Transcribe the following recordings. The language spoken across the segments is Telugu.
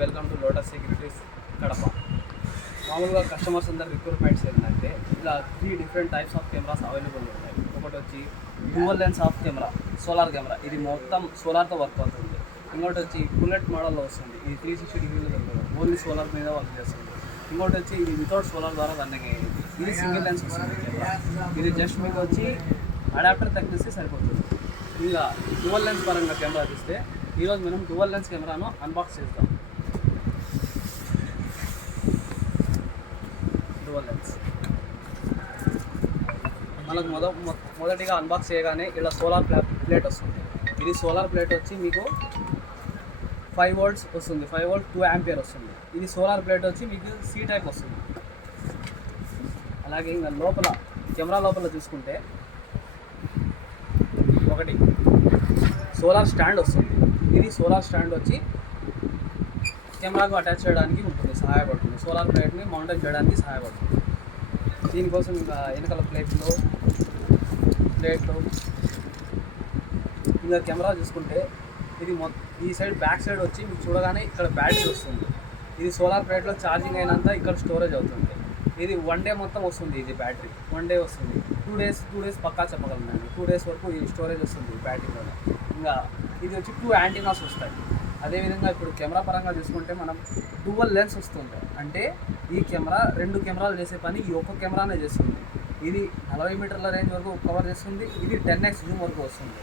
Welcome to lotus securities Kadapa. మామూలుగా కస్టమర్స్ అందరు రిక్వైర్మెంట్స్ ఏంటంటే ఇలా 3 different types of cameras available ఉన్నాయి. ఒకటి వచ్చి dual lens of camera, solar camera, ఇది మొత్తం సోలార్తో వర్క్ అవుతుంది. ఇంకోటి వచ్చి బుల్లెట్ మోడల్లో వస్తుంది, ఇది 360 డిగ్రీలు దొరుకుతుంది, ఓన్లీ సోలార్ మీద వర్క్ చేస్తుంది. ఇంకోటి వచ్చి ఇది వితౌట్ సోలార్ ద్వారా రన్నింగ్ అయ్యేది, ఇది సింగిల్ లెన్స్ వస్తుంది కెమెరా. ఇది జస్ట్ మీకు వచ్చి అడాప్టర్ తగ్గిస్తే సరిపోతుంది. ఇలా డ్యూయల్ లెన్స్ పరంగా కెమెరా తీస్తే ఈరోజు మనం డ్యూయల్ లెన్స్ కెమెరాను అన్బాక్స్ చేస్తాం. డ్యూయల్ లెన్స్ మనకు మొదటిగా అన్బాక్స్ చేయగానే ఇలా సోలార్ ప్లేట్ వస్తుంది. ఇది సోలార్ ప్లేట్ వచ్చి మీకు 5 volts వస్తుంది, 5 volt 2 ampere వస్తుంది. ఇది సోలార్ ప్లేట్ వచ్చి మీకు C టైప్ వస్తుంది. అలాగే ఇంకా లోపల కెమెరా లోపల చూసుకుంటే ఒకటి సోలార్ స్టాండ్ వస్తుంది. ఇది సోలార్ స్టాండ్ వచ్చి కెమెరాకు అటాచ్ చేయడానికి ఉంటుంది, సహాయపడుతుంది. సోలార్ ప్లేట్ని మౌంటైన్ చేయడానికి సహాయపడుతుంది. దీనికోసం ఇంకా వెనకాల ప్లేట్లు ఇంకా కెమెరా చూసుకుంటే ఇది ఈ సైడ్ బ్యాక్ సైడ్ వచ్చి మీకు చూడగానే ఇక్కడ బ్యాటరీ వస్తుంది. ఇది సోలార్ ప్లేట్లో ఛార్జింగ్ అయినంత ఇక్కడ స్టోరేజ్ అవుతుంది. ఇది 1 day మొత్తం వస్తుంది. ఇది బ్యాటరీ 1 day వస్తుంది. 2 days పక్కా చెప్పగలను. 2 days వరకు ఈ స్టోరేజ్ వస్తుంది బ్యాటరీలో. ఇంకా ఇది వచ్చి 2 యాంటీనాస్ వస్తాయి. అదేవిధంగా ఇప్పుడు కెమెరా పరంగా చూసుకుంటే మనం డ్యూయల్ లెన్స్ వస్తుంది. అంటే ఈ కెమెరా 2 కెమెరాలు చేసే పని ఈ ఒక్క కెమెరానే చేస్తుంది. ఇది 40 మీటర్ల రేంజ్ వరకు కవర్ చేస్తుంది. ఇది 10x జూమ్ వరకు వస్తుంది.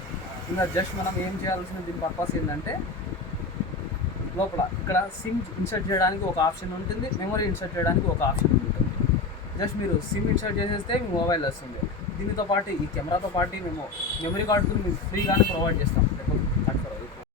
ఇంకా జస్ట్ మనం ఏం చేయాల్సిన దీని పర్పస్ ఏంటంటే లోపల ఇక్కడ సిమ్ ఇన్సర్ట్ చేయడానికి ఒక ఆప్షన్ ఉంటుంది, మెమరీ ఇన్సర్ట్ చేయడానికి ఒక ఆప్షన్ ఉంటుంది. జస్ట్ మీరు సిమ్ ఇన్సర్ట్ చేసేస్తే మీ మొబైల్ వస్తుంది. దీనితో పాటు ఈ కెమెరాతో పాటు మేము మెమరీ కార్డు మీకు ఫ్రీగానే ప్రొవైడ్ చేస్తాం.